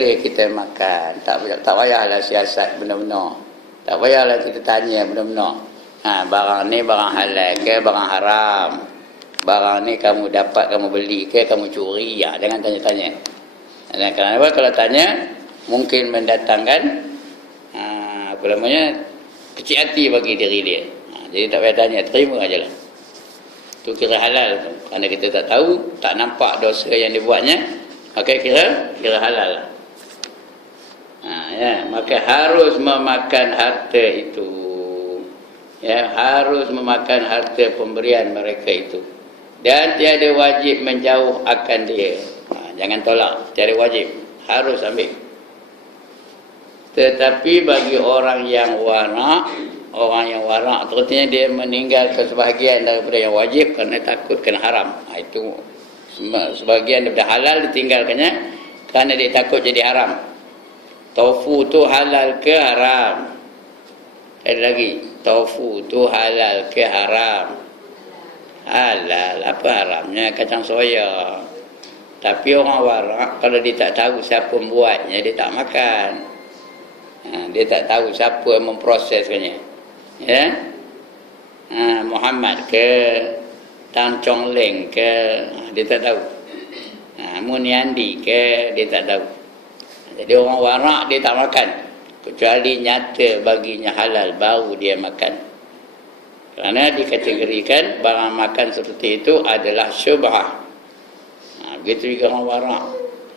boleh kita makan, tak payahlah siasat benar-benar, tak payahlah kita tanya benar-benar. Barang ni barang halal ke barang haram, barang ni kamu dapat, kamu beli ke kamu curi, jangan tanya-tanya. Dan kenapa kalau tanya mungkin mendatangkan apa namanya, kecil hati bagi diri dia. Jadi tak payah tanya, terima aja lah. Itu kira halal tu. Kerana kita tak tahu, tak nampak dosa yang dibuatnya, maka kira halal lah. Maka harus memakan harta itu, harus memakan harta pemberian mereka itu, dan tiada wajib menjauh akan dia. Jangan tolak, tiada wajib, harus ambil. Tetapi bagi orang yang warak, terutama dia meninggalkan sebahagian daripada yang wajib kerana takut kena haram. Itu sebahagian daripada halal ditinggalkannya kerana dia takut jadi haram. Tofu tu halal ke haram? Ada lagi, tofu tu halal ke haram? Halal. Apa haramnya? Kacang soya. Tapi orang warak, kalau dia tak tahu siapa membuatnya, dia tak makan. Dia tak tahu siapa yang memproseskannya. Muhammad ke, Tan Chong Leng ke, dia tak tahu. Muniandi ke, dia tak tahu. Jadi orang warak dia tak makan, kecuali nyata baginya halal, baru dia makan. Kerana dikategorikan barang makan seperti itu adalah syubhah. Begitu juga orang warak.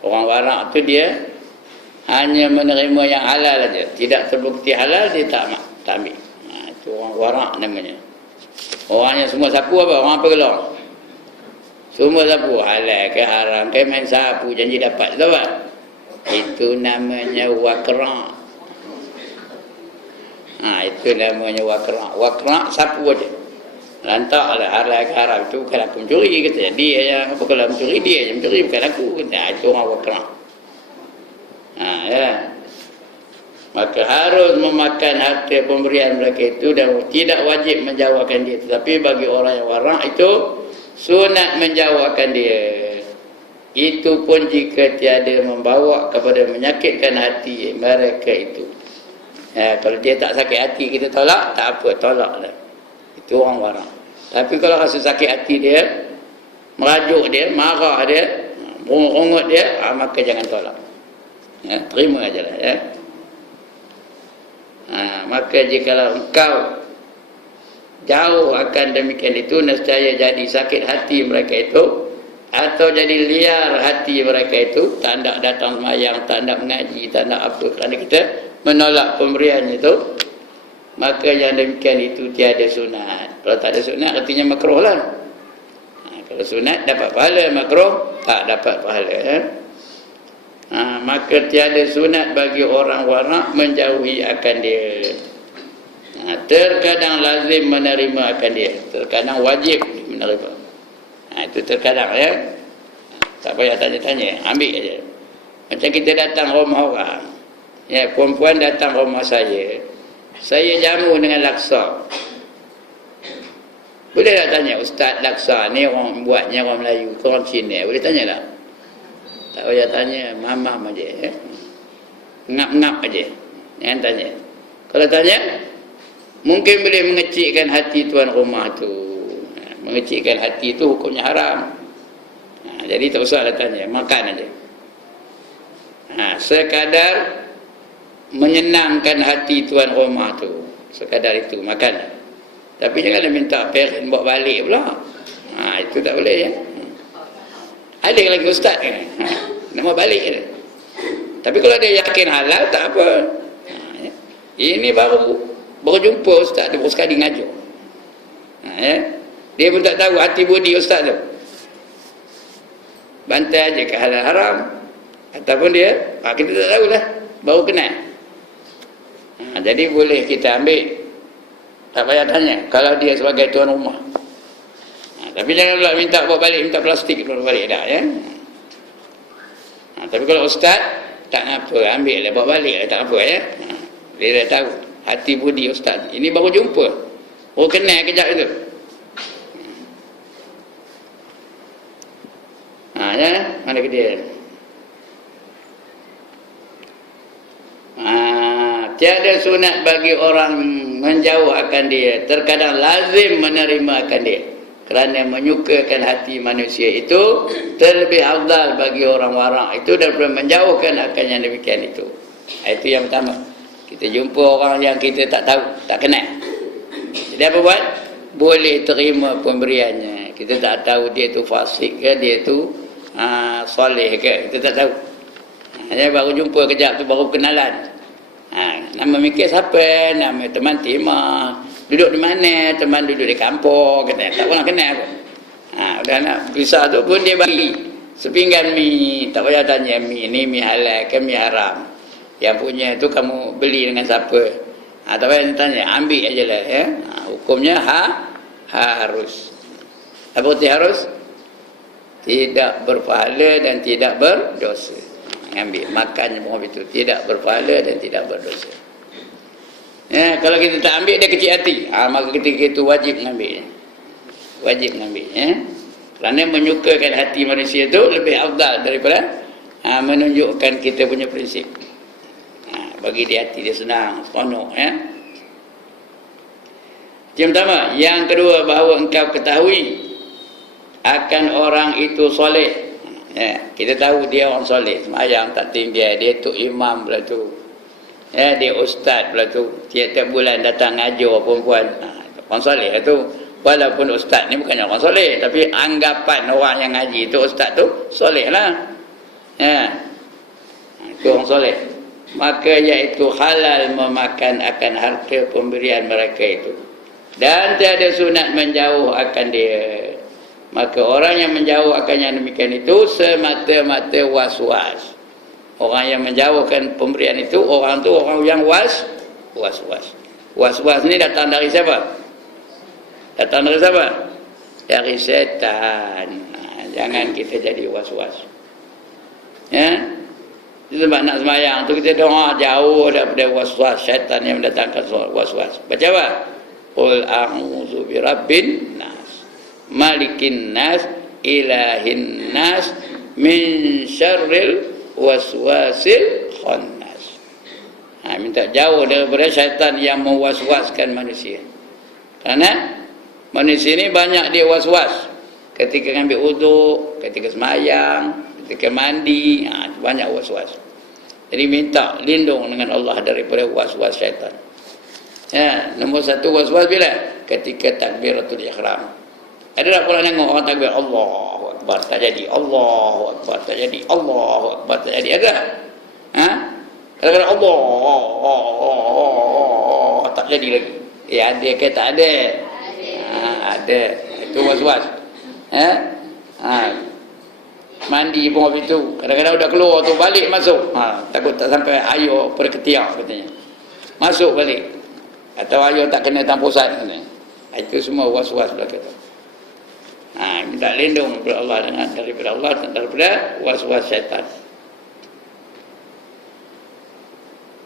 Orang warak tu dia hanya menerima yang halal saja, tidak terbukti halal dia tak ambil. Itu orang warak namanya. Orangnya semua sapu apa? Orang apa gelong? Semua sapu, halal ke haram ke, main sapu janji dapat, tahu tak? Itu namanya wakra'. Itu namanya wakra'. Wakra' sapu aja. Lantaklah halal ke haram, itu bukan aku mencuri, kata dia yang apa, kalau mencuri dia yang mencuri, bukan aku, kata. Itu orang wakra'. Maka harus memakan harta pemberian mereka itu dan tidak wajib menjauhkan dia. Tetapi bagi orang yang warak itu sunat menjauhkan dia. Itu pun jika tiada membawa kepada menyakitkan hati mereka itu. Kalau dia tak sakit hati kita tolak, tak apa, tolaklah. Itu orang warak. Tapi kalau rasa sakit hati dia, merajuk dia, marah dia, rungut dia, maka jangan tolak. Terima aja lah. Maka jikalau engkau jauh akan demikian itu, nescaya jadi sakit hati mereka itu, atau jadi liar hati mereka itu, tak nak datang semayang, tak nak mengaji, tak nak apa, kerana kita menolak pemberian itu, maka yang demikian itu tiada sunat. Kalau tak ada sunat, artinya makruh lah. Kalau sunat dapat pahala, makruh tak dapat pahala. Maka tiada sunat bagi orang warak menjauhi akan dia. Terkadang lazim menerima akan dia, terkadang wajib menerima. Itu terkadang tak payah tanya-tanya, ambil aja. Macam kita datang rumah orang, perempuan datang rumah saya jamu dengan laksa. Boleh tak tanya, Ustaz, laksa ni orang buatnya orang Melayu ke orang Cina? Boleh tanya tak? Tak payah tanya, mamam aja. Ngap-ngap aja, jangan tanya. Kalau tanya, mungkin boleh mengecikkan hati tuan rumah tu. Mengecikkan hati itu hukumnya haram. Jadi tak usah tanya, makan aja. Sekadar menyenangkan hati tuan rumah tu, sekadar itu, makan. Tapi janganlah minta parent bawa balik pula. Itu tak boleh ya. Ada lagi ustaz kan? Nama balik je. Tapi kalau dia yakin halal, tak apa. Ini baru jumpa ustaz, dia baru sekali ngajar. Dia pun tak tahu hati budi ustaz tu. Bantai aja ke halal haram. Ataupun dia, kita tak tahulah, baru kenal. Jadi boleh kita ambil, tak payah tanya kalau dia sebagai tuan rumah. Tapi jangan pula minta bawa balik, minta plastik bawa balik dah ya. Tapi kalau ustaz, tak apa, ambil lah, bawa balik lah, tak apa ya. Dia dah tahu hati budi ustaz. Ini baru jumpa, baru kenal kejap itu. Mana ke dia? tiada sunat bagi orang menjauh akan dia, terkadang lazim menerima akan dia, kerana menyukakan hati manusia itu terlebih afdal bagi orang warak itu daripada menjauhkan akan yang demikian itu. Itu yang pertama. Kita jumpa orang yang kita tak tahu, tak kenal, jadi apa buat? Boleh terima pemberiannya. Kita tak tahu dia tu fasik ke, dia tu soleh ke, kita tak tahu. Hanya baru jumpa kejap tu baru kenalan. Nama mikir siapa? Nama teman timah. Duduk di mana? Teman duduk di kampung. Kata, tak pernah kenal pun. Dah nak pisah tu pun dia bagi sepinggan mi. Tak payah tanya mi ni mi halal ke mi haram. Yang punya tu kamu beli dengan siapa? Tak payah tanya, ambil aja lah ya. Hukumnya harus. Apa arti harus? Tidak berpahala dan tidak berdosa. Ambil makan semua itu tidak berpahala dan tidak berdosa. Ya, kalau kita tak ambil dia kecil hati, maka ketika itu wajib mengambilnya. Wajib mengambil ya. Kerana menyukakan hati manusia itu lebih afdal daripada menunjukkan kita punya prinsip. Bagi dia hati dia senang, seronok ya. Yang pertama, yang kedua, bahawa engkau ketahui akan orang itu soleh. Ya, kita tahu dia orang soleh, semayang tak tinggi, dia tu imam pula tu. Ya, dia ustaz pula tu. Tiap-tiap bulan datang ngajar perempuan. Orang soleh lah tu. Walaupun ustaz ni bukannya orang soleh, tapi anggapan orang yang ngaji tu ustaz tu soleh lah. Ya. Itu orang soleh. Maka iaitu halal memakan akan harta pemberian mereka itu. Dan tiada sunat menjauh akan dia. Maka orang yang menjauh akan yang demikian itu semata-mata was-was. Orang yang menjauhkan pemberian itu, orang tu orang yang was-was. Was-was ni datang dari siapa? Datang dari siapa? Dari setan. Jangan kita jadi was-was. Ya? Itu sebab nak semayang tu kita doa jauh daripada was-was syaitan yang mendatangkan was-was. Baca apa? Qul a'udzu birabbin nas, malikin nas, ilahin nas, min syarril waswasil khannas. Minta jauh daripada syaitan yang mewaswaskan manusia. Kerana manusia ni banyak dia was-was. Ketika ambil wuduk, ketika semayang, ketika mandi, banyak was-was. Jadi minta lindung dengan Allah daripada was-was syaitan. Ya, nombor satu was-was bila? Ketika takbiratul ihram. Ada tak pula tengok orang takbir Allahu Akbar tak jadi, Allahu Akbar tak jadi, Allahu Akbar tak jadi, ada? Kadang-kadang Allah tak jadi lagi. Ada ke tak ada? Ada. Itu was-was. Mandi pun habis tu. Kadang-kadang dah keluar tu balik masuk. Takut tak sampai air pada ketiak katanya. Masuk balik. Atau air tak kena tampusan katanya. Itu semua was-was belaka tu. Minta lindung daripada Allah daripada Allah dan daripada was-was syaitan.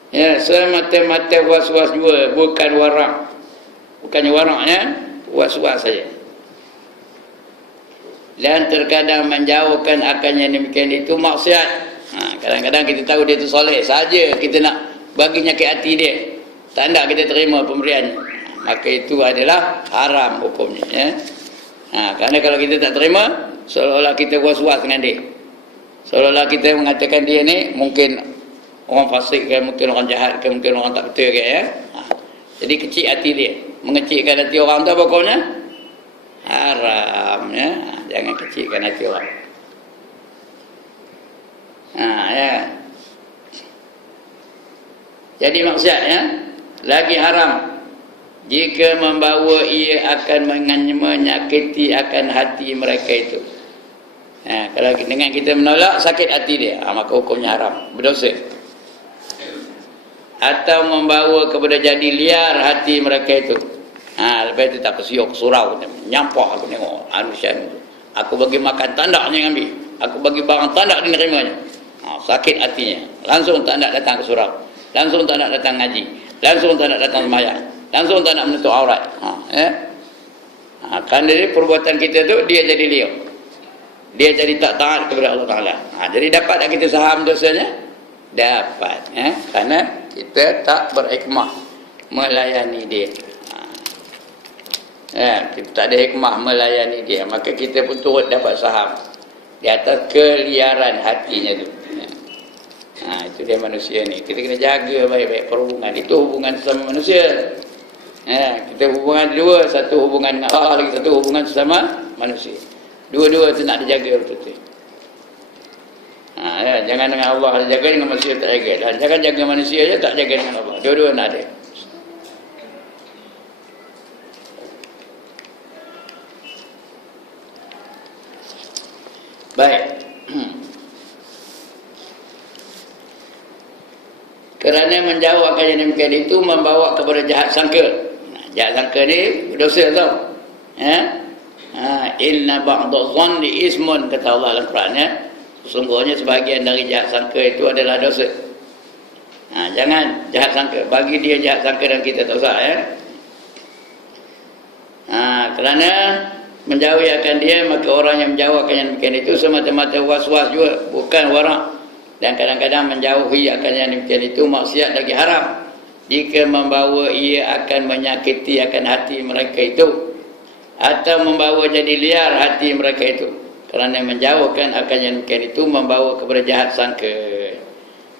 Ya, semata-mata was-was juga, bukan warak. Bukannya waraknya, was-was saja. Dan terkadang menjauhkan akan yang demikian itu maksiat. Kadang-kadang kita tahu dia itu soleh saja, kita nak bagi nyakit hati dia, tak nak kita terima pemberian, maka itu adalah haram hukumnya ya. Kerana kalau kita tak terima, seolah-olah kita was-was dengan dia, seolah-olah kita mengatakan dia ni mungkin orang fasik ke, mungkin orang jahat ke, mungkin orang tak betul ke ya. Jadi kecil hati dia, mengecilkan hati orang tu apa hukumnya? Haram ya. Jangan kecilkan hati orang. Ya. Jadi maksiat ya, lagi haram jika membawa ia akan menyakiti akan hati mereka itu. Kalau dengan kita menolak sakit hati dia, maka hukumnya haram, berdosa. Atau membawa kepada jadi liar hati mereka itu. Lepas itu tak kesiok surau, nyampak aku tengok manusia itu. Aku bagi makan tandak dia ambil, aku bagi barang tandak dia nerimanya. Sakit hatinya, langsung tak nak datang ke surau, langsung tak nak datang ngaji, langsung tak nak datang sembahyang, langsung tak nak menutup aurat. Kerana dari perbuatan kita tu dia jadi liar, dia jadi tak taat kepada Allah Ta'ala. Jadi dapat tak kita saham dosanya? dapat, karena kita tak berhikmah melayani dia. Kita tak ada hikmah melayani dia, maka kita pun turut dapat saham di atas keliaran hatinya tu. Itu dia manusia ni. Kita kena jaga baik-baik perhubungan. Itu hubungan sesama manusia. Kita hubungan dua, satu hubungan dengan Allah, lagi satu hubungan sesama manusia. Dua-dua tu nak dijaga betul-betul. Jangan dengan Allah jaga, dengan manusia tak jaga. Dan jangan jaga manusia je, tak jaga dengan Allah. Dua-dua nak ada. Baik. Kerana menjauh akan yang demikian itu membawa kepada jahat sangka. Jahat sangka ni berdosa tau. Inna ba'da dhanni ismun, kata Allah dalam Quran. Sesungguhnya sebahagian dari jahat sangka itu adalah dosa. Jangan jahat sangka. Bagi dia jahat sangka dan kita tak usah. Kerana menjauhi akan dia, maka orang yang menjauh akan yang demikian itu semata-mata was-was juga, bukan warak. Dan kadang-kadang menjauhi akan yang demikian itu maksiat lagi haram, jika membawa ia akan menyakiti akan hati mereka itu, atau membawa jadi liar hati mereka itu. Kerana menjauhkan akan yang demikian itu membawa kepada jahat sangka.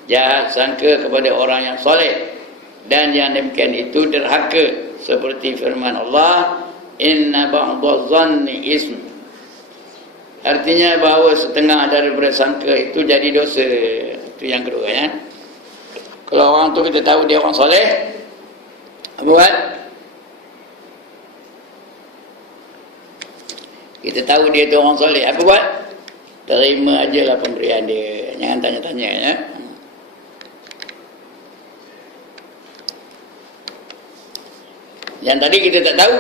Jahat sangka kepada orang yang soleh, dan yang demikian itu derhaka, seperti firman Allah, inna ba'da dhanni ism. Artinya bahawa setengah daripada sangka itu jadi dosa. Itu yang kedua, Kalau orang tu kita tahu dia orang soleh, apa buat? Kita tahu dia tu orang soleh, apa buat? Terima ajalah pemberian dia, jangan tanya-tanya. Yang tadi kita tak tahu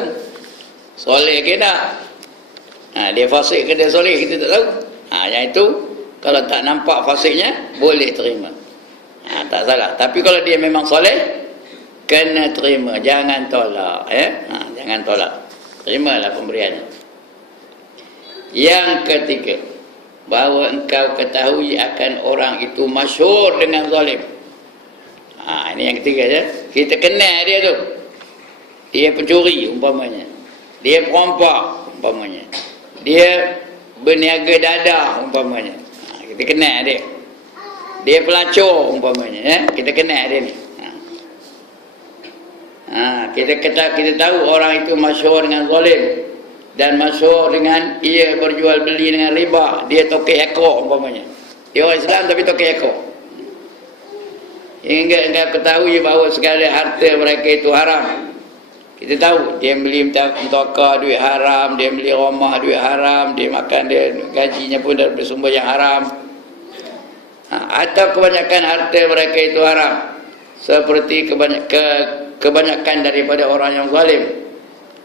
soleh ke tak, dia fasik ke dia soleh, kita tak tahu. Yang itu kalau tak nampak fasiknya boleh terima, tak salah. Tapi kalau dia memang soleh, kena terima, jangan tolak. Jangan tolak, terimalah pemberiannya. Yang ketiga, bahawa engkau ketahui akan orang itu masyhur dengan zalim. Ini yang ketiga je. Kita kenal dia tu, dia pencuri umpamanya, dia perampok umpamanya, dia berniaga dadah umpamanya, kita kenal dia. Dia pelacur umpamanya, kita kenal dia ni. Kita tahu orang itu masyhur dengan zalim, dan masyhur dengan ia berjual beli dengan riba, dia tokek ekor umpamanya. Dia orang Islam tapi tokek ekor. Hingga engkau ketahui bahawa segala harta mereka itu haram. Kita tahu dia beli mentaka duit haram, dia beli rumah duit haram, dia makan, dia gajinya pun dari sumber yang haram. Atau kebanyakan harta mereka itu haram, seperti kebanyakan daripada orang yang zalim.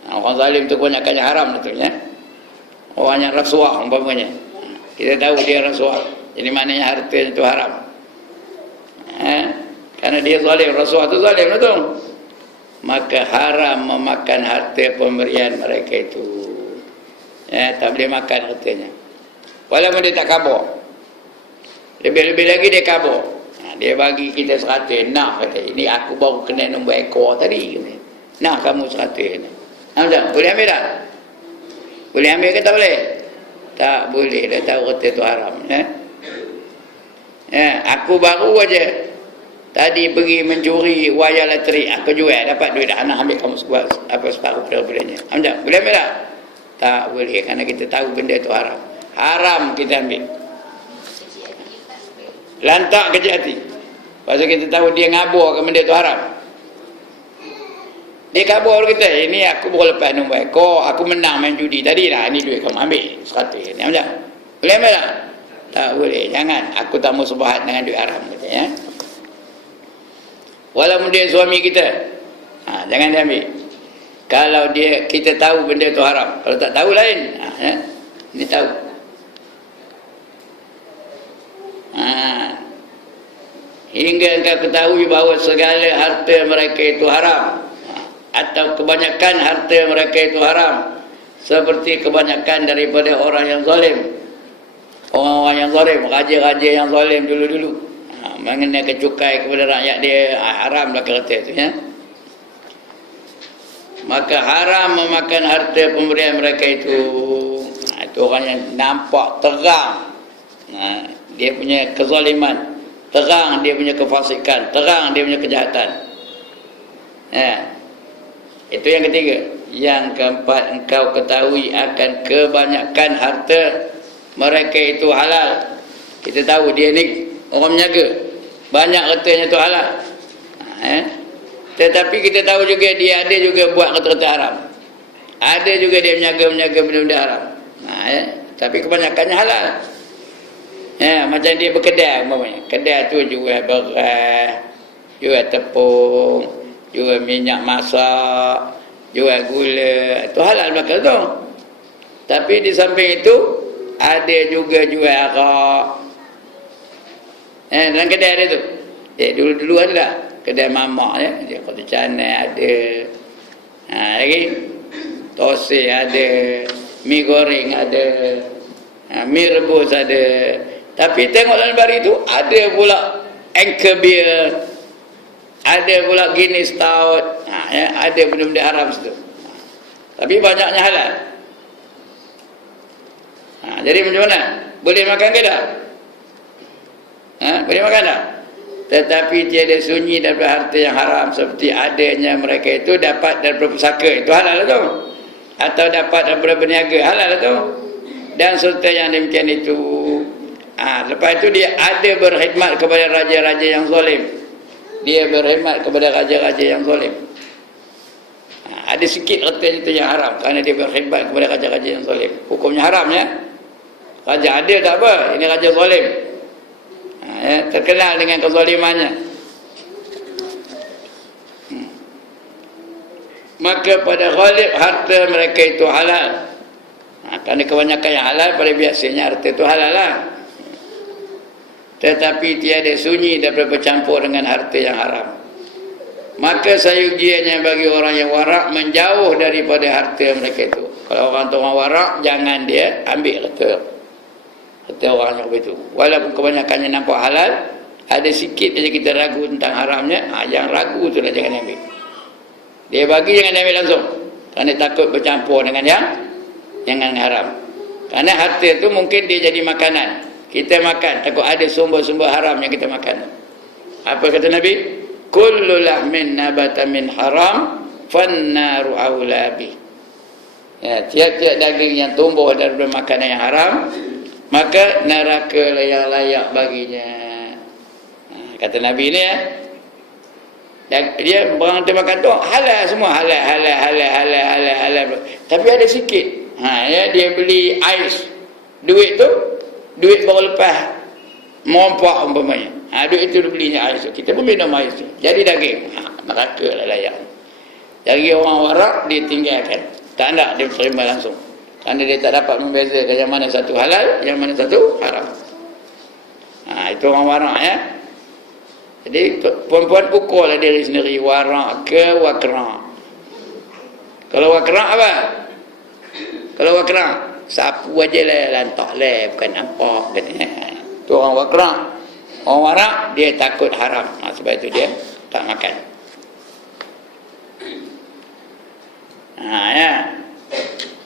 Orang zalim itu kebanyakan yang haram betulnya. Orang yang rasuah umpamanya, kita tahu dia rasuah, jadi maknanya harta itu haram. Karena dia zalim, rasuah itu zalim betul. Maka haram memakan harta pemberian mereka itu. Tak boleh makan hartanya, walaupun dia tak kabur. Lebih-lebih lagi dia kabur. Dia bagi kita 100, nah kata, ini aku baru kena nombor ekor tadi, nah kamu 100. Boleh ambil tak? Boleh ambil ke tak boleh? Tak boleh, dah tahu harta itu haram. Aku baru aja tadi pergi mencuri wayar lateri, aku jual, dapat duit dah, anak ambil kamu separuh daripadanya. Boleh ambil tak? Tak boleh, kerana kita tahu benda itu haram. Haram kita ambil. Lantak kecil hati, pasal kita tahu dia ngabur ke benda itu haram. Dia kabur kita, ini aku baru lepas nombor ekor, aku menang main judi tadi lah, ini duit kamu ambil 100 ni. Boleh ambil tak? Tak boleh, jangan, aku tak mau sebahat dengan duit haram kita, walaupun dia suami kita, jangan dia ambil. Kalau kita tahu benda itu haram, kalau tak tahu lain. Ini tahu. Hingga engkau ketahui bahawa segala harta mereka itu haram, atau kebanyakan harta mereka itu haram, seperti kebanyakan daripada orang yang zalim. Orang-orang yang zalim, raja-raja yang zalim dulu-dulu, mengenakan cukai kepada rakyat dia, haram lah kata itu ya. Maka haram memakan harta pemberian mereka itu. Itu orang yang nampak terang dia punya kezaliman, terang dia punya kefasikan, terang dia punya kejahatan. Itu yang ketiga. Yang keempat, engkau ketahui akan kebanyakan harta mereka itu halal. Kita tahu dia ni orang menjaga, banyak hartanya itu halal. Tetapi kita tahu juga dia ada juga buat harta haram. Ada juga dia menjaga benda-benda haram. Tapi kebanyakannya halal. Macam dia berkedai umpamanya. Kedai tu jual beras, jual tepung, jual minyak masak, jual gula. Itu halal bakal tu. Tapi di samping itu ada juga jual arak. Dalam kedai dia tu. Dulu ada tak? Kedai mamak ya. Dia kota canai ada. Lagi tosai ada, mi goreng ada, mi rebus ada. Tapi tengok dalam bar itu ada pula Anchor beer, ada pula Guinness Stout, ada benda-benda haram situ. Tapi banyaknya halal. Jadi macam mana? Boleh makan ke tak? Boleh makan tak? Tetapi tiada sunyi daripada harta yang haram, seperti adanya mereka itu dapat daripada pusaka, itu halal tu. Atau dapat daripada berniaga, halal tu. Dan serta yang demikian itu. Lepas itu dia ada berkhidmat kepada raja-raja yang zalim. Dia berkhidmat kepada raja-raja yang zalim. Ada sikit harta itu yang haram kerana dia berkhidmat kepada raja-raja yang zalim. Hukumnya haram ya. Raja adil tak apa, ini raja zalim. Terkenal dengan kezalimannya. Maka pada ghalib harta mereka itu halal. Kerana kebanyakan yang halal, pada biasanya harta itu halal lah. Tetapi tiada sunyi daripada bercampur dengan harta yang haram. Maka sayugianya bagi orang yang warak menjauh daripada harta mereka itu. Kalau orang tu orang warak, jangan dia ambil harta orang yang begitu. Walaupun kebanyakannya nampak halal, ada sikit saja kita ragu tentang haramnya, yang ragu tu lah jangan ambil. Dia bagi jangan ambil langsung, kerana takut bercampur dengan yang haram. Kerana harta tu mungkin dia jadi makanan. Kita makan, takut ada sumber-sumber haram yang kita makan. Apa kata Nabi? Kullu lahmin nabata min haram fannaru awla bi. Tiap-tiap daging yang tumbuh daripada makanan yang haram, maka neraka yang layak baginya. Kata Nabi ni ya. Dia orang tu makan tu halal semua, halal. Tapi ada sikit. Dia beli ais. Duit baru lepas mompak umpamanya. Duit itu dia belinya ais tu. Kita pun minum ais tu. Jadi daging. Neraka lah layak. Jadi orang warak dia tinggalkan. Tak nak dia terima langsung. Kerana dia tak dapat membezakan yang mana satu halal, yang mana satu haram. Itu orang warak ya. Jadi perempuan pukul lah diri sendiri, warak ke wakrak. Kalau wakrak apa? Kalau wakrak, sapu aja lah, lantak lah, bukan nampak. Itu orang wakrak. Orang warak, dia takut haram. Sebab itu dia tak makan.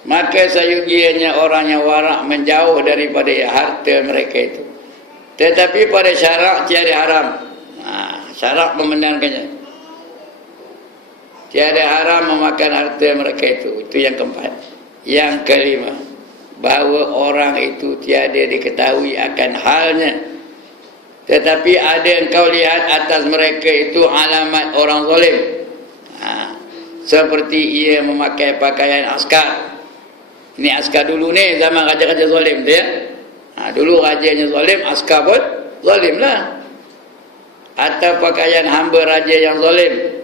Maka sayugianya orang yang warak menjauh daripada harta mereka itu. Tetapi pada syarak tiada haram. Syarak membenarkannya. Tiada haram memakan harta mereka itu. Itu yang keempat. Yang kelima, bahawa orang itu tiada diketahui akan halnya. Tetapi ada engkau lihat atas mereka itu alamat orang zalim. Seperti ia memakai pakaian askar. Ini askar dulu ni zaman raja-raja zalim tu ya. Dulu rajanya zalim, askar pun zalim lah. Atau pakaian hamba raja yang zalim.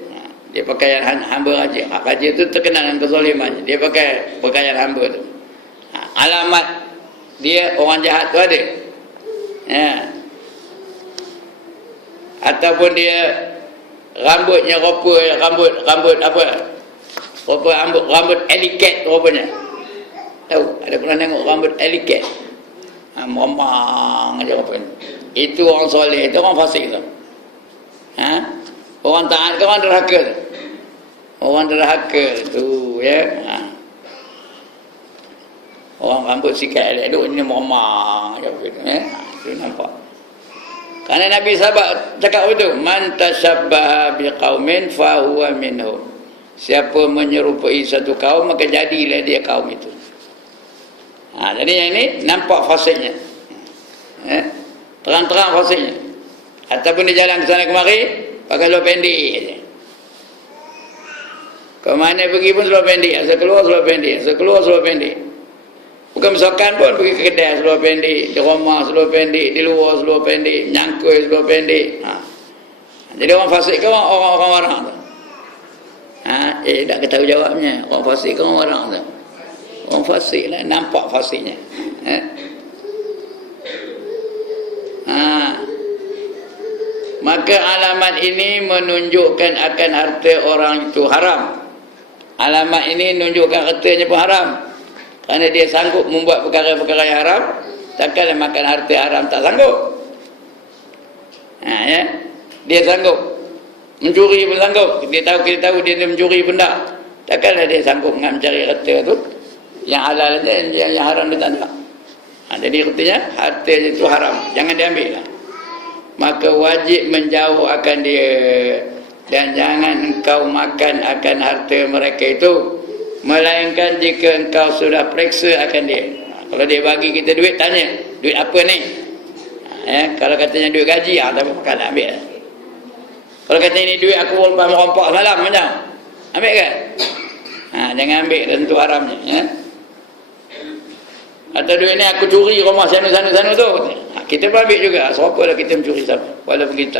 Dia pakaian hamba raja. Raja tu terkenal dengan kezalimannya. Dia pakai pakaian hamba tu. Alamat dia orang jahat tu ada. Ataupun dia rambutnya rambut apa? Rambut eliket rupanya. Tahu? Ada pernah tengok rambut eliket? Memang aja rupanya. itu orang soleh, itu orang fasik tu. Orang taat ke orang derhaka tu? Orang derhaka tu, ya. Orang rambut sikat elok duk ni meremah gitu, itu nampak. Kerana Nabi sahabat cakap betul, man tashabbaha biqaumin fa huwa minhum. Siapa menyerupai satu kaum maka jadilah dia kaum itu. Jadi yang ini nampak fasiknya. Terang-terang fasiknya. Ataupun dia jalan ke sana kemari pakai seluar pendek saja. Ke mana pergi pun seluar pendek, asal keluar seluar pendek, asal keluar seluar pendek. Bukan misalkan pun pergi ke kedai seluar pendek, di rumah seluar pendek, di luar seluar pendek, nyangkui seluar pendek. Jadi orang fasik ke orang warak tu? Tak ketahui jawabnya. Orang fasik ke orang warak tu? Orang fasik lah, nampak fasiknya. Maka alamat ini menunjukkan akan harta orang itu haram. Alamat ini menunjukkan hartanya pun haram. Kerana dia sanggup membuat perkara-perkara yang haram, takkanlah makan harta haram tak sanggup. Dia sanggup mencuri pun sanggup. Kita tahu dia mencuri pun tak. Takkanlah dia sanggup mencari harta tu yang halal aja, yang haram dia tak nak. Jadi artinya harta itu haram, jangan diambil lah. Maka wajib menjauh akan dia, dan jangan engkau makan akan harta mereka itu, melainkan jika engkau sudah periksa akan dia. Kalau dia bagi kita duit, tanya, duit apa ni? Kalau katanya duit gaji, tak apa, makan, ambil lah. Kalau katanya ini duit aku lepas merompak semalam, macam ambil kan? Jangan ambil, tentu haramnya. Atau duit ni aku curi rumah sana tu, kita pun ambil juga. Siapa lah kita mencuri siapa, walaupun kita.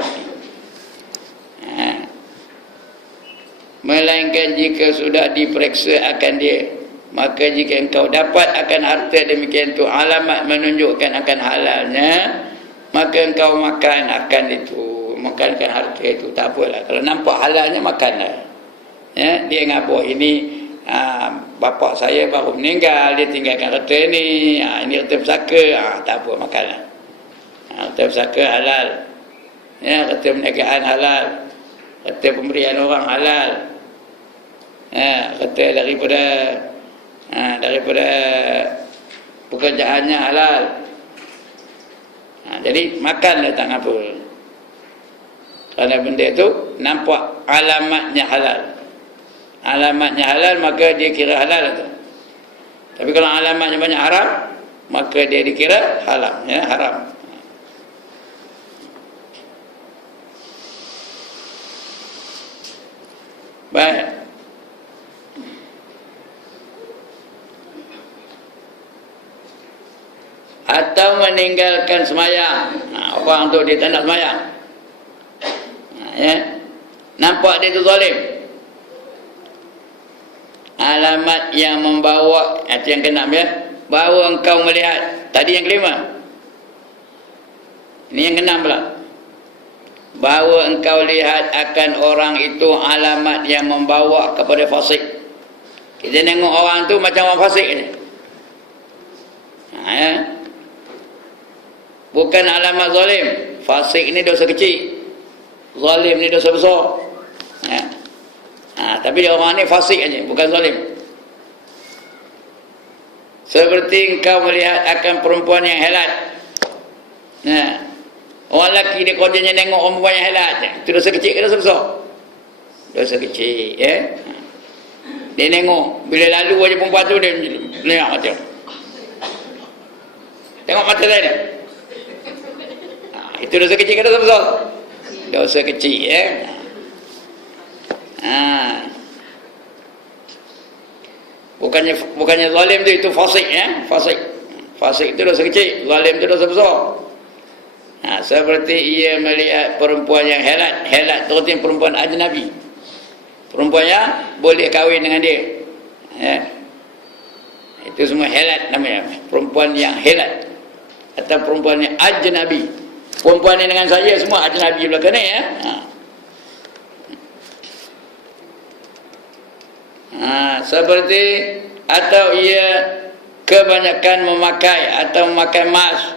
Melainkan jika sudah diperiksa akan dia. Maka jika engkau dapat akan harta demikian itu alamat menunjukkan akan halalnya, maka engkau makan akan itu, makankan harta itu, tak apalah. Kalau nampak halalnya, makanlah. Dia ngabuk ini, bapak saya baru meninggal, dia tinggalkan harta ni, ini harta pusaka, tak apa, makanlah. Harta pusaka halal, harta perniagaan halal, harta pemberian orang halal, harta daripada pekerjaannya halal. Jadi makanlah, tak apa. Kerana benda itu nampak alamatnya halal. Alamatnya halal, maka dia kira halal itu. Tapi kalau alamatnya banyak haram, maka dia dikira haram, haram. Baik. Atau meninggalkan semayang. Orang tu dia tak nak semayang. Nampak dia tu zalim. Alamat yang membawa, itu yang keenam ya, bahawa engkau melihat. Tadi yang kelima, ini yang keenam pula. Bahawa engkau lihat akan orang itu alamat yang membawa kepada fasik. Kita tengok orang tu macam orang fasik ni. Bukan alamat zalim. Fasik ni dosa kecil, zalim ni dosa besar. Tapi dia orang ni fasik aja, bukan zalim. Seperti engkau melihat akan perempuan yang helat. Orang lelaki dia kerjanya tengok perempuan yang helat. Itu dosa kecil ke dosa besar? Dosa kecil, Dia tengok, bila lalu aja perempuan tu, dia lihat macam. Tengok mata saya ni. Itu dosa kecil ke dosa besar? Dosa kecil, Bukannya zalim tu, itu fasik, Fasik itu dosa kecil, zalim itu dosa besar. Seperti ia melihat perempuan yang helat. Helat tu artinya perempuan ajnabi, perempuan yang boleh kahwin dengan dia, itu semua helat namanya, perempuan yang helat atau perempuan yang ajnabi. Perempuan ni dengan saya semua ajnabi belakang ni, seperti atau ia kebanyakan memakai atau memakai emas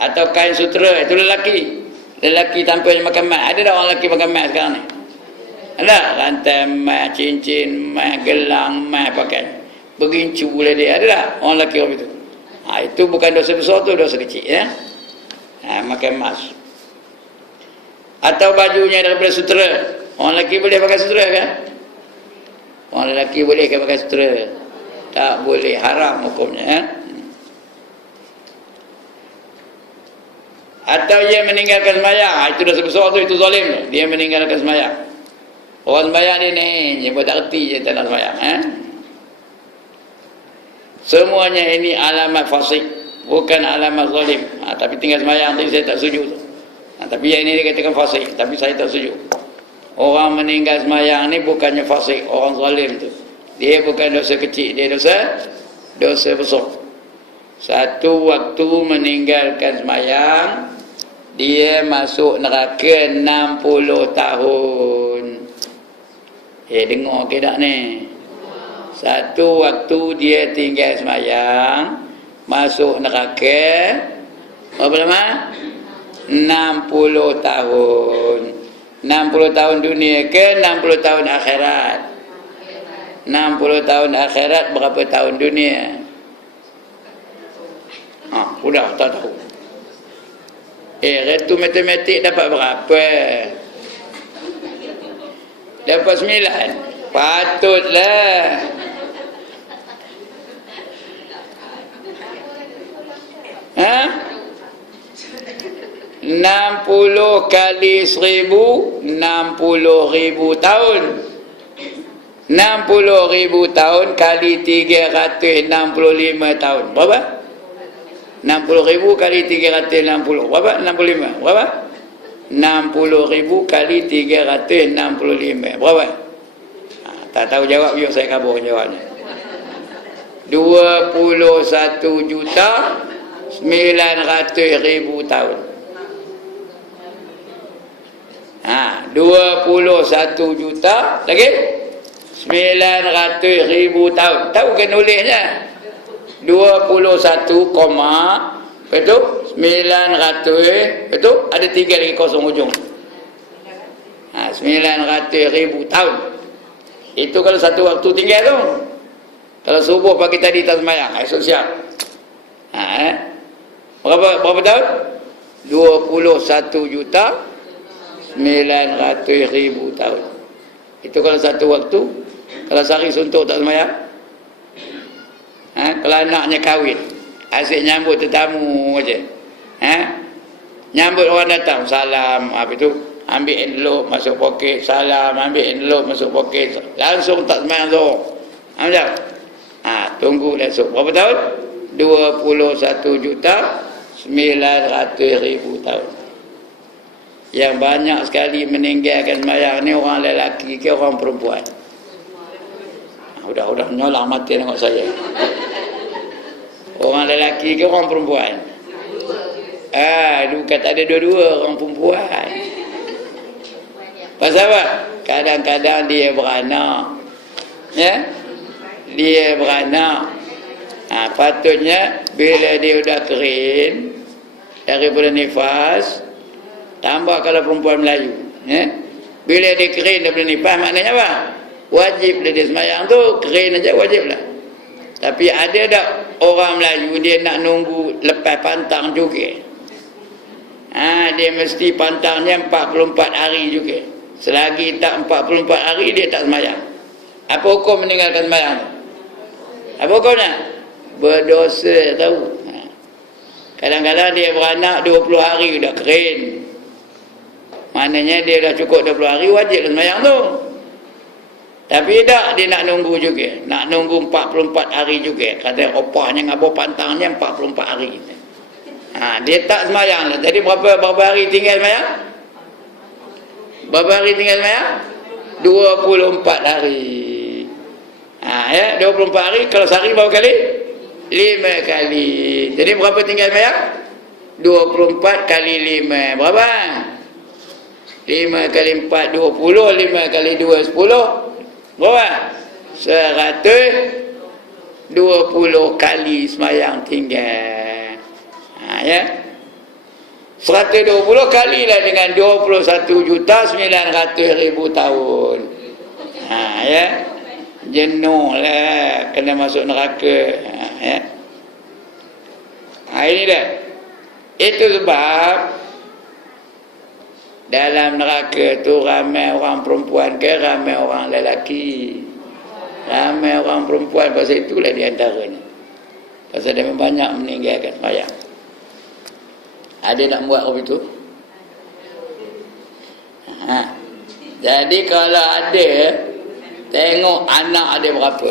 Atau kain sutera, itu lelaki. Lelaki tampilnya makan mat. Ada tak orang lelaki makan mat sekarang ni? Ada? Rantai mat, cincin mat, gelang mat pakai. Berincu boleh dia. Ada tak orang lelaki orang itu? Itu bukan dosa besar tu, dosa kecil ya. Makan emas. Atau bajunya daripada sutera. Orang lelaki boleh pakai sutera kan? Orang lelaki boleh pakai sutera. Tak boleh, haram hukumnya ya. Atau dia meninggalkan sembahyang, itu dosa besar tu, itu zalim. Dia meninggalkan sembahyang. Orang sembahyang dia ni, dia tak erti je tak nak sembahyang Semuanya ini alamat fasik, bukan alamat zalim. Tapi tinggal sembahyang tadi saya tak setuju tu. Tapi yang ini dikatakan fasik, tapi saya tak setuju. Orang meninggal sembahyang ni bukannya fasik, orang zalim tu. Dia bukan dosa kecil, dia dosa besar. Satu waktu meninggalkan sembahyang, dia masuk neraka 60 tahun. Dengar ke tak ni? Satu waktu dia tinggal sembahyang, masuk neraka berapa lama? 60 tahun. 60 tahun dunia ke 60 tahun akhirat? 60 tahun akhirat berapa tahun dunia? Sudah tak tahu. Itu matematik dapat berapa? Dapat 9. Patutlah. Ha? 60 kali 1000, 60,000 tahun. 60,000 tahun kali 365 tahun. Berapa? 60,000 kali 360. Berapa? 65. Berapa? 60,000 kali 365. Berapa? Tak tahu jawab, biar saya kabur jawabnya. 21.900.000 tahun. 21 juta lagi 900,000 tahun. Tahu kan nulisnya? 21, betul? 900, betul? Ada 3 lagi kosong ujung. 900,000 tahun. Itu kalau satu waktu tinggal tu. Kalau subuh pagi tadi tak sembahyang, esok siap. Berapa tahun? 21.900.000 tahun. Itu kalau satu waktu. Kalau sehari suntuk tak sembahyang. Kalau anaknya kahwin, asyik nyambut tetamu aja. Nyambut orang datang, salam, apa itu? Ambil envelope masuk poket, salam, ambil envelope masuk poket, langsung tak sembahyang zuhur. Macam? Tunggu esok. Berapa tahun? 21.900.000 tahun. Yang banyak sekali meninggalkan sembahyang ni orang lelaki ke orang perempuan? Udah nyolak mati tengok saya. Orang lelaki ke orang perempuan? Bukan, tak ada dua-dua, orang perempuan. Pasal apa? Kadang-kadang dia beranak. Ya? Dia beranak. Patutnya bila dia dah kering daripada nifas, tambah kalau perempuan Melayu, bila dia kering daripada nifas, maknanya apa? Wajib dia sembahyang tu, kering aja wajib lah. Tapi ada tak orang Melayu dia nak nunggu lepas pantang juga? Dia mesti pantangnya 44 hari juga. Selagi tak 44 hari dia tak sembahyang. Apa hukum meninggalkan sembahyang? Apa hukumnya? Berdosa tahu. Kadang-kadang dia beranak 20 hari dah kering. Maknanya dia dah cukup 20 hari wajib sembahyang tu. Tapi tak, dia nak nunggu juga. Nak nunggu 44 hari juga. Kata opahnya ngabur pantangnya 44 hari. Dia tak sembahyang. Jadi berapa hari tinggal sembahyang? Berapa hari tinggal sembahyang? 24 hari. 24 hari. Kalau sehari berapa kali? 5 kali. Jadi berapa tinggal sembahyang? 24 kali 5. Berapa? 5 kali 4, 20. 5 kali 2, 10. Berapa? 120 kali sembahyang tinggal. Ya. 120 kalilah dengan 21.900.000 tahun. Ya. Jenuh lah kena masuk neraka. Ya. Ini dah. Itu sebab dalam neraka tu ramai orang perempuan ke ramai orang lelaki. Ramai orang perempuan, pasal itulah di antaranya. Pasal dia banyak meninggalkan sembahyang. Ada nak buat apa itu? Jadi kalau ada, tengok anak ada berapa.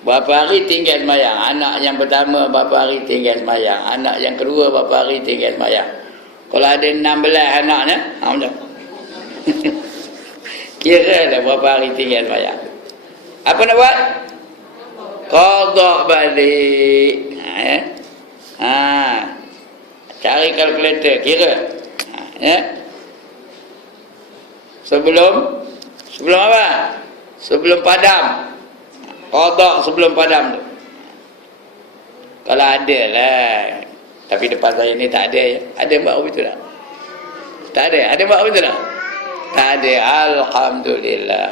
Berapa hari tinggal sembahyang. Anak yang pertama berapa hari tinggal sembahyang. Anak yang kedua berapa hari tinggal sembahyang. Kalau ada 16 anaknya, macam kira dah berapa hari tinggal sembahyang. Apa nak buat? Qada balik. Cari kalkulator, kira. Sebelum apa? Sebelum padam. Qada sebelum padam tu. Kalau ada lah. Tapi depan saya ni tak ada. Ada buat begitu tak? Tak ada. Ada buat begitu tak? Tak ada. Alhamdulillah.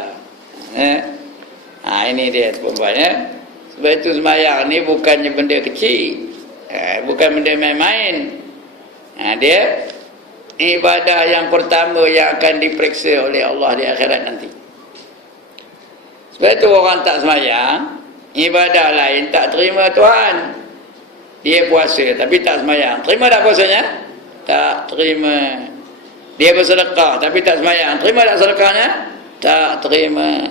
Ini dia perempuan ya. Sebab itu sembahyang ni bukannya benda kecil. Bukan benda main-main. Dia ibadah yang pertama yang akan diperiksa oleh Allah di akhirat nanti. Sebab itu orang tak sembahyang, ibadah lain tak terima Tuhan. Dia puasa tapi tak sembahyang. Terima tak puasanya? Tak terima. Dia bersedekah tapi tak sembahyang. Terima tak sedekahnya? Tak terima.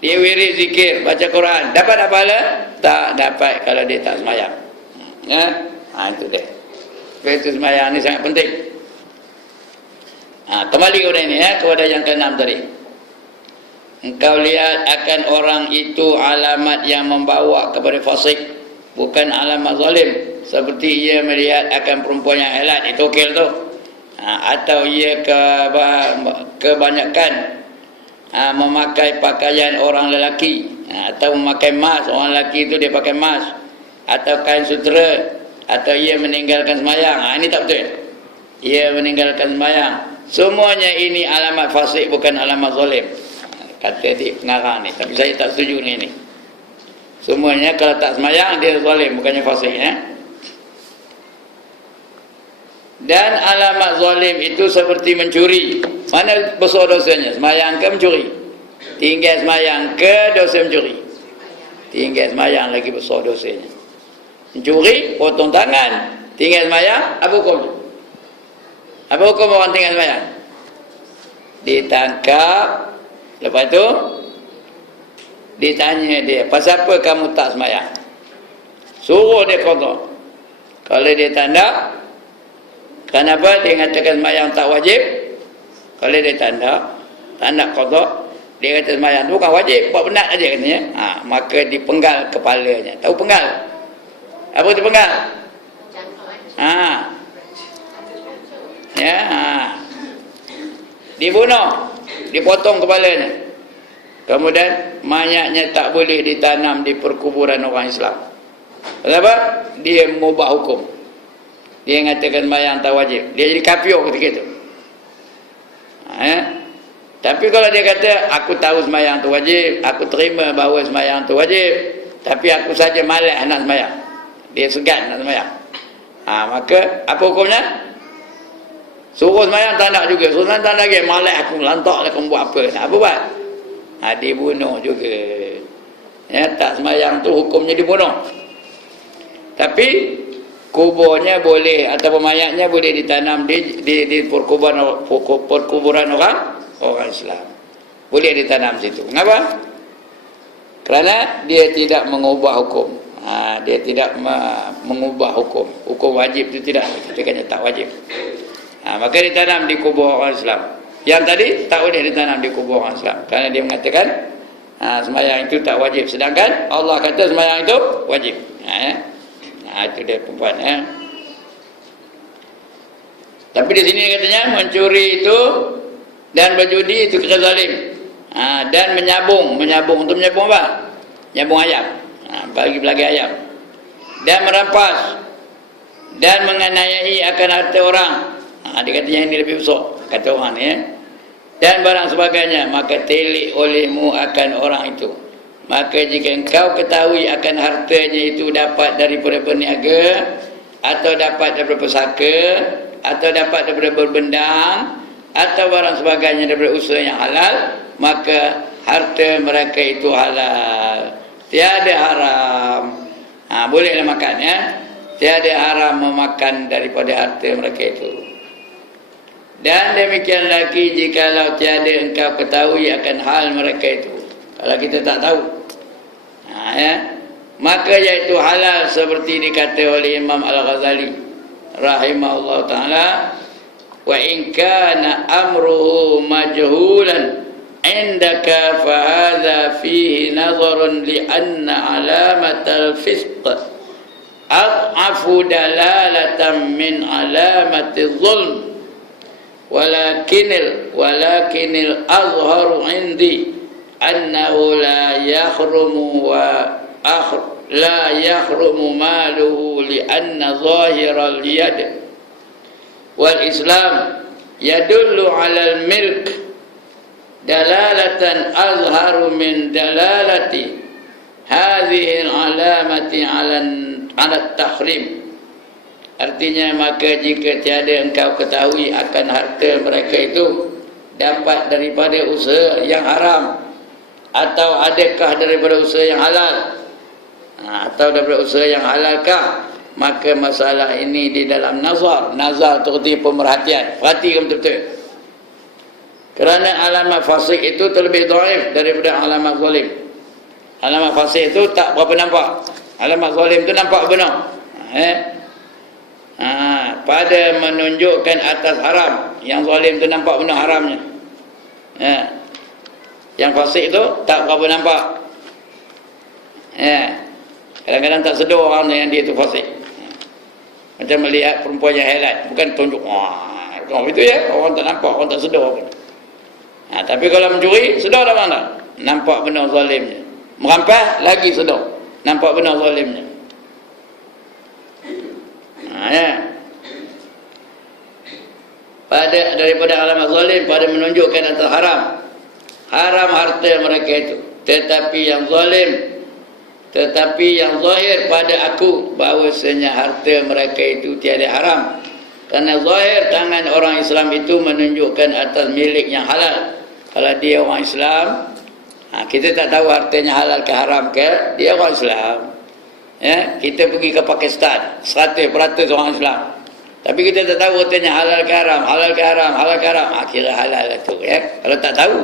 Dia wirid zikir, baca Quran, dapat tak pahala? Tak dapat kalau dia tak sembahyang. Itu dia. Sebab itu sembahyang ni sangat penting. Kembali kepada ini kepada yang ke-6 tadi. Engkau lihat akan orang itu alamat yang membawa kepada fasik, bukan alamat zalim. Seperti ia melihat akan perempuan yang helat, itu okey tu. Atau ia kebanyakan memakai pakaian orang lelaki, atau memakai emas. Orang lelaki itu dia pakai emas, atau kain sutera, atau ia meninggalkan sembahyang. Ini tak betul. Ia meninggalkan sembahyang. Semuanya ini alamat fasik, bukan alamat zalim. Kata di pengarang ni, tapi saya tak setuju ni. Semuanya kalau tak sembahyang dia zalim, bukannya fasik. Dan alamat zalim itu seperti mencuri. Mana besar dosanya? Sembahyang ke mencuri? Tinggal sembahyang ke dosa mencuri? Tinggal sembahyang lagi besar dosanya. Mencuri, potong tangan. Tinggal sembahyang, apa hukumnya? Apa hukum orang tinggal sembahyang? Ditangkap. Lepas tu ditanya dia, pasal apa kamu tak sembahyang? Suruh dia qada. Kalau dia tanda, kenapa dia mengatakan sembahyang tak wajib? Kalau dia tanda qada, dia kata sembahyang tu bukan wajib, buat penat aja katanya. Maka dipenggal kepalanya. Tahu penggal? Apa tu penggal? Dibunuh, dipotong kepalanya. Kemudian mayatnya tak boleh ditanam di perkuburan orang Islam. Kenapa? Dia mengubah hukum. Dia mengatakan sembahyang tak wajib. Dia jadi kafir ketika itu. Tapi kalau dia kata aku tahu sembahyang tu wajib, aku terima bahawa sembahyang tu wajib, tapi aku saja malas nak sembahyang. Dia segan nak sembahyang. Maka apa hukumnya? Suruh sembahyang tak nak juga. Suruh sembahyang tak nak lagi. Malas aku lantak lah kamu buat apa. Apa buat? Dibunuh juga. Tak sembahyang tu hukumnya dibunuh. Tapi kuburnya boleh, atau mayatnya boleh ditanam di perkuburan orang Islam. Boleh ditanam situ. Kenapa? Kerana dia tidak mengubah hukum. Dia tidak mengubah hukum. Hukum wajib itu tidak, ketikanya tak wajib. Maka ditanam di kubur orang Islam. Yang tadi tak boleh ditanam di kubur orang Islam, kerana dia mengatakan sembahyang itu tak wajib, sedangkan Allah kata sembahyang itu wajib. Itu dia perempuan. Tapi di sini katanya mencuri itu dan berjudi itu kira zalim. Dan menyabung untuk menyabung apa? Menyabung ayam. Bagi ayam. Dan merampas dan menganiayai akan harta orang. Dia kata yang ini lebih besar, kata orang ni, dan barang sebagainya, maka telik olehmu akan orang itu. Maka jika engkau ketahui akan hartanya itu dapat daripada berniaga, atau dapat daripada pesaka, atau dapat daripada berbendang, atau barang sebagainya daripada usaha yang halal, maka harta mereka itu halal, tiada haram. Bolehlah makan, ya. Tiada haram memakan daripada harta mereka itu. Dan demikian lagi jikalau tiada engkau ketahui akan hal mereka itu. Kalau kita tak tahu, maka iaitu halal seperti dikata oleh Imam Al-Ghazali rahimahullah ta'ala, wa in kana amruhu majhulan indaka fahadha fihi nazarun li anna alamatal fisq ad'afu dalalatan min alamatiz zulm walakinil azharu indi annahu la yakhrumu maluhu li anna zahiral yad wal islam yadullu ala al milk dalalatan azharu min dalalati hadhihi al alamati ala tahrim. Artinya, maka jika tiada engkau ketahui akan harta mereka itu dapat daripada usaha yang haram, atau adakah daripada usaha yang halal, atau daripada usaha yang halalkah, maka masalah ini di dalam nazar. Nazar itu artinya pemerhatian, perhatikan betul-betul. Kerana alamat fasik itu terlebih dhaif daripada alamat zalim. Alamat fasik itu tak berapa nampak, alamat zalim itu nampak benar. Pada menunjukkan atas haram. Yang zalim itu nampak benar haramnya. Yang fasik itu tak berapa nampak. Kadang-kadang tak sedar orang yang dia itu fasik. Macam melihat perempuan yang helat, bukan tunjuk itu, ya, orang tak nampak, orang tak sedar pun. Tapi kalau mencuri, sedar dah mana? Nampak benar zalimnya. Merampas, lagi sedar, nampak benar zalimnya. Daripada alamat zalim, pada menunjukkan atas haram harta mereka itu. Tetapi yang zahir pada aku bahawasanya harta mereka itu tiada haram. Kerana zahir tangan orang Islam itu menunjukkan atas milik yang halal. Kalau dia orang Islam, kita tak tahu hartanya halal ke haram ke, dia orang Islam. Kita pergi ke Pakistan, 100% orang Islam, tapi kita tak tahu hartanya halal ke haram, halal ke haram, halal ke haram. Kira halal itu, ya. Kalau tak tahu.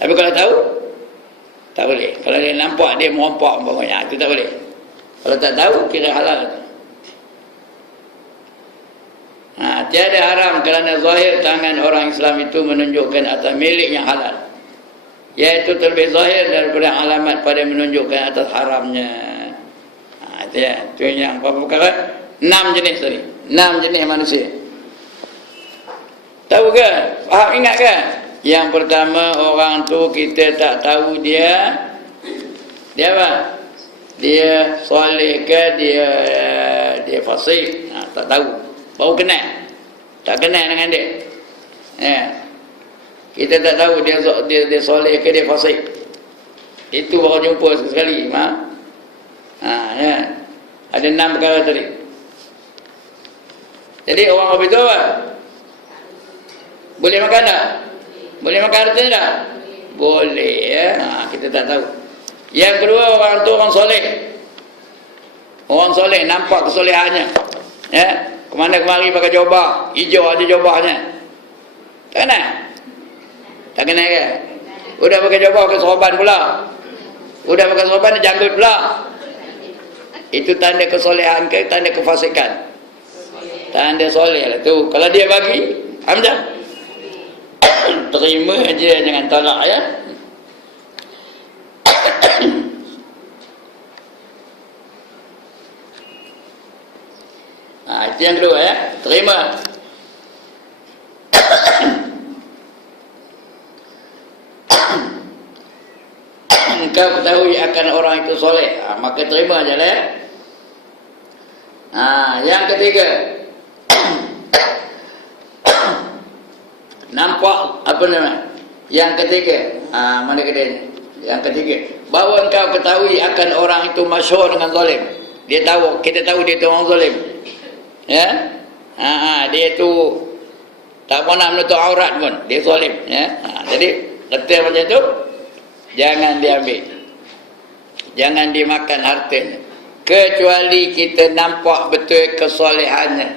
Tapi kalau tahu, tak boleh. Kalau dia nampak dia merompak umpamanya, itu tak boleh. Kalau tak tahu, kira halal. Tiada haram kerana zahir tangan orang Islam itu menunjukkan atas milik yang halal, iaitu terlebih zahir daripada alamat pada menunjukkan atas haramnya. Itu yang apa perkara? 6 jenis tadi. 6 jenis manusia. Tahu ke? Faham, ingat ke? Yang pertama, orang tu kita tak tahu dia apa? Dia soleh ke dia fasik? Tak tahu. Baru kenal. Tak kenal dengan dia. Kita tak tahu dia soleh ke dia fasik. Itu baru jumpa sekali. Ada 6 perkara tadi. Jadi orang apa itu apa? Boleh makan tak? Boleh makan hartanya tak? Boleh, ya. Kita tak tahu. Yang kedua, orang tu orang soleh. Orang soleh nampak kesolehannya. Kemana kemari pakai jubah, hijau aja jubahnya. Tak kenal? Tak kenal ke? Udah pakai jubah ke sorban pula. Udah pakai sorban janggut pula. Itu tanda kesolehan ke tanda kefasikan? Tanda soleh lah tu. Kalau dia bagi, alhamdulillah. Terima aja, jangan tolak, ya. Itu yang kedua, ya. Terima. Engkau ketahui akan orang itu soleh, maka terima aja lah, ya. Yang ketiga, nampak apa nama? Yang ketiga, mana kedai? Yang ketiga, bahawa engkau ketahui akan orang itu masyhur dengan zalim. Dia tahu, kita tahu dia itu orang zalim. Ya? Dia itu tak pernah menutup aurat pun, dia zalim, ya. Jadi kata macam tu, jangan diambil. Jangan dimakan hartanya. Kecuali kita nampak betul kesolehannya.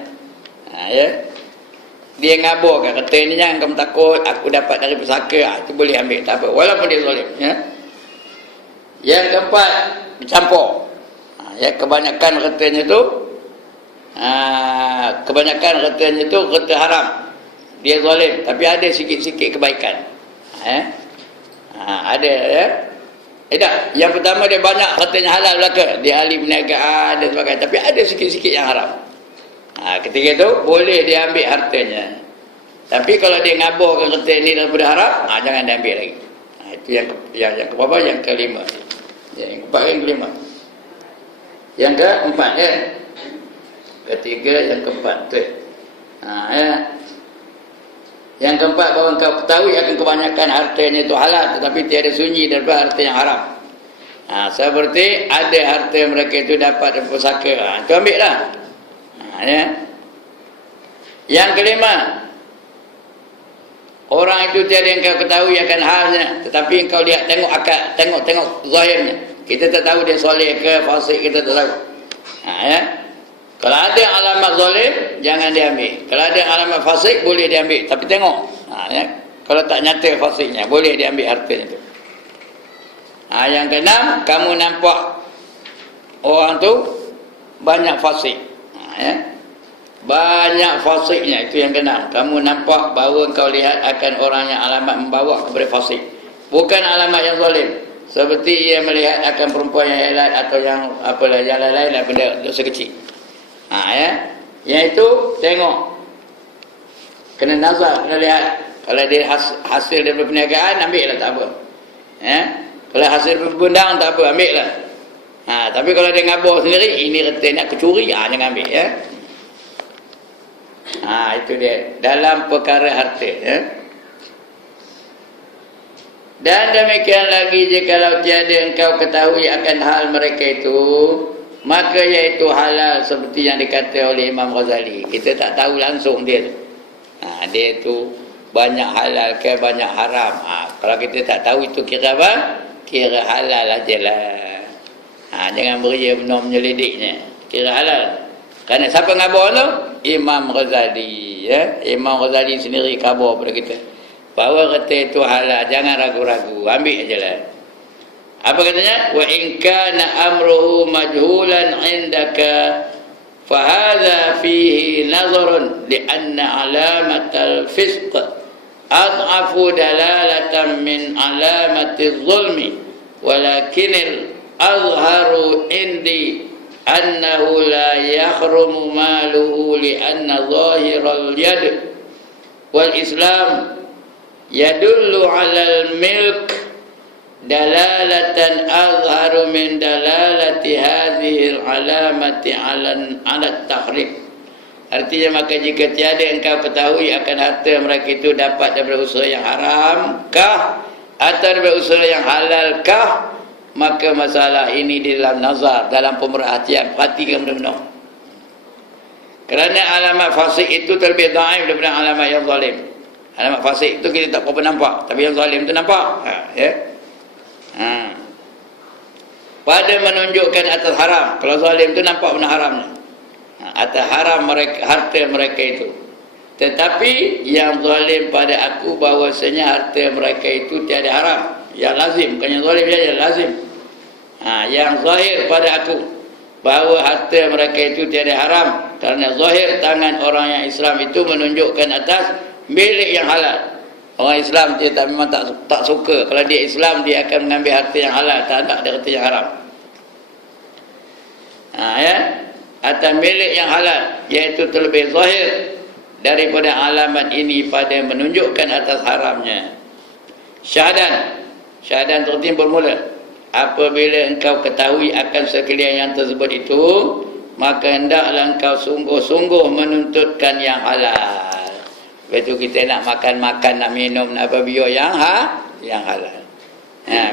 Ya. Dia ngabur kan, kata ni jangan kamu takut, aku dapat dari pesaka, itu boleh ambil, tak apa, walaupun dia zalim, ya. Yang keempat, bercampur. Ya, kebanyakan katanya tu kata haram. Dia zalim, tapi ada sikit-sikit kebaikan. Ada, ya. Tak, yang pertama dia banyak katanya halal belaka, dia ahli perniagaan dan sebagainya, tapi ada sikit-sikit yang haram. Ketika itu boleh dia ambil hartanya. Tapi kalau dia ngaburkan kata ini daripada haram, jangan dia ambil lagi. Itu yang keberapa? Yang kelima. Yang keempat, yang kelima. Yang keempat, ya. Ketiga, yang keempat, betul. Ya. Yang keempat, bahawa engkau ketahui akan kebanyakan hartanya itu halal, tetapi tiada sunyi daripada harta yang haram. Seperti ada harta mereka itu dapat dari pusaka, itu ambil lah. Ya. Yang kelima, orang itu tiada engkau ketahui akan halnya, tetapi engkau lihat tengok zahirnya. Kita tak tahu dia soleh ke fasik, kita tak tahu. Ya. Kalau ada alamat zalim, jangan diambil. Kalau ada alamat fasik, boleh diambil, tapi tengok. Ya. Kalau tak nyata fasiknya, boleh diambil hartanya itu. Yang keenam, kamu nampak orang tu banyak fasik. Ya. Banyak fasiknya, itu yang keenam. Kamu nampak bahawa engkau lihat akan orang yang alamat membawa kepada fasik, bukan alamat yang zalim. Seperti ia melihat akan perempuan yang helat atau yang apalah yang lain-lain benda dosa kecil. Ya. Yang itu tengok, kena nazar, kena lihat. Kalau dia hasil daripada perniagaan, ambil lah, tak apa. Ya. Kalau hasil daripada bundang, tak apa, ambil lah. Tapi kalau dia ngabur sendiri, ini reta nak kecuri, jangan ambil, ya. Itu dia dalam perkara harta, ya. Dan demikian lagi, jikalau tiada engkau ketahui akan hal mereka itu, maka iaitu halal seperti yang dikata oleh Imam Ghazali. Kita tak tahu langsung dia tu. Dia tu banyak halal ke banyak haram. Kalau kita tak tahu itu kira apa? Kira halal ajalah. Jangan beria benar menyelidiknya. Kira halal. Kerana siapa ngabur tu? Imam Ghazali, ya. Imam Ghazali sendiri khabar pada kita bahawa kata itu halal, jangan ragu-ragu, ambil ajalah. Apa katanya? Wa in kana amruhu majhulan indaka fa hadha fihi nazarun li anna alamatal fisq adhafu dalalatan min alamati zulmi walakin azharu indi annahu la yakhrumu maluhu li anna zahiral yad wal islam yadullu alal milk dalalatan azharu min dalalati hadhil alamati ala tahrim. Artinya, maka jika tiada engkau ketahui akan harta mereka itu dapat daripada usaha yang haramkah atau daripada usaha yang halalkah, maka masalah ini di dalam nazar, dalam pemerhatian, perhatikan benar-benar. Kerana alamat fasik itu terlebih dhaif daripada alamat yang zalim. Alamat fasik itu kita tak berapa nampak, tapi yang zalim itu nampak. Ya. Pada menunjukkan atas haram. Kalau zalim itu nampak benar haramnya. Atas haram mereka, harta mereka itu. Tetapi yang zalim pada aku bahawasanya harta mereka itu tiada haram. Yang lazim, bukan yang zalim saja, lazim. Yang zahir pada aku bahawa harta mereka itu tiada haram, kerana zahir tangan orang yang Islam itu menunjukkan atas milik yang halal. Orang Islam dia memang tak suka kalau dia Islam, dia akan mengambil harta yang halal, tak ada harta yang haram. Ya, atas milik yang halal, iaitu terlebih zahir daripada alamat ini pada menunjukkan atas haramnya. Syahadan tertimbul mula apabila engkau ketahui akan sekalian yang tersebut itu, maka hendaklah engkau sungguh-sungguh menuntutkan yang halal. Betul kita nak makan-makan, nak minum, nak apa, biar yang halal.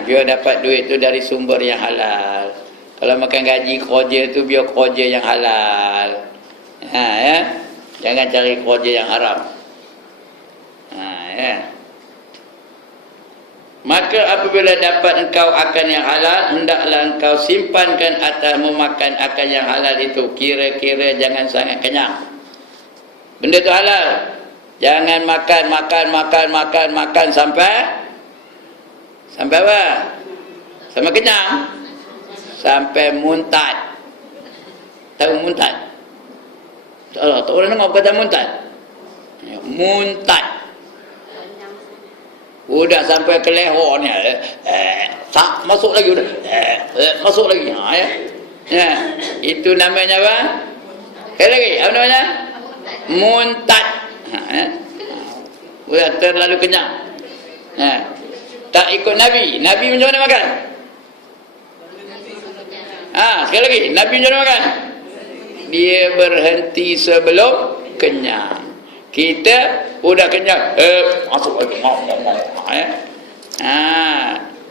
Biar dapat duit tu dari sumber yang halal. Kalau makan gaji kerja tu, biar kerja yang halal. Ya. Jangan cari kerja yang haram. Ya. Maka apabila dapat engkau akan yang halal, hendaklah engkau simpankan atas memakan akan yang halal itu. Kira-kira jangan sangat kenyang. Benda tu halal. Jangan makan sampai apa? Sampai kenyang. Sampai muntah. Tahu muntah? Tak orang dengar kata muntah. Muntah. Udah sampai ke leher ni. Tak masuk lagi udah. Masuk lagi. Ya. Itu namanya apa? Sekali lagi, apa namanya? Muntah. Udah terlalu kenyang. Tak ikut Nabi. Nabi macam mana makan? Sekali lagi, Nabi macam mana makan? Dia berhenti sebelum kenyang. Kita udah kenyang, masuk lagi.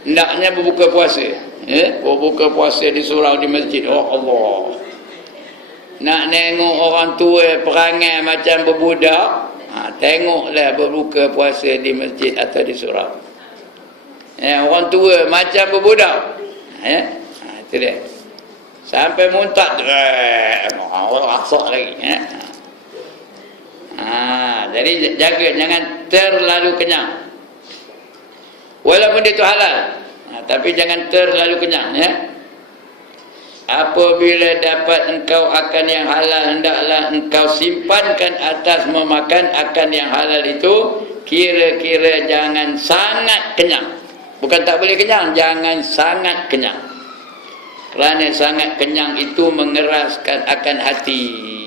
Hendaknya berbuka puasa. Berbuka puasa di surau di masjid. Oh Allah. Nak tengok orang tua perangai macam berbudak, tengoklah berbuka puasa di masjid atau di surau. Orang tua macam berbudak. Itu dia. Sampai muntah. Asok lagi. Jadi jaga, jangan terlalu kenyang. Walaupun itu halal, tapi jangan terlalu kenyang. Apabila dapat engkau akan yang halal, hendaklah engkau simpankan atas memakan akan yang halal itu. Kira-kira jangan sangat kenyang. Bukan tak boleh kenyang, jangan sangat kenyang. Kerana sangat kenyang itu mengeraskan akan hati.